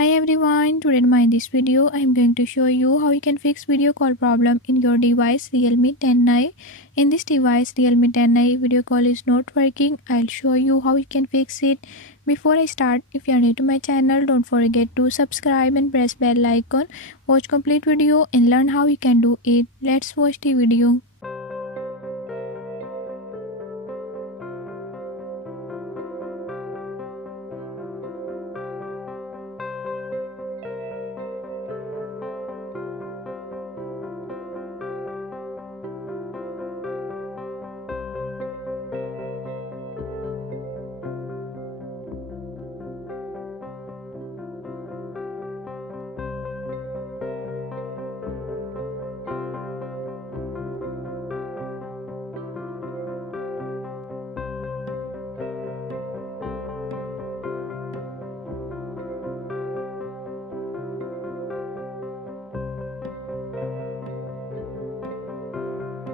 Hi everyone, today in this video I am going to show you how you can fix video call problem in your device Realme 10i. In this device Realme 10i video call is not working. I'll show you how you can fix it. Before I start, if you are new to my channel, don't forget to subscribe and press bell icon. Watch complete video and learn how you can do it. Let's watch the video.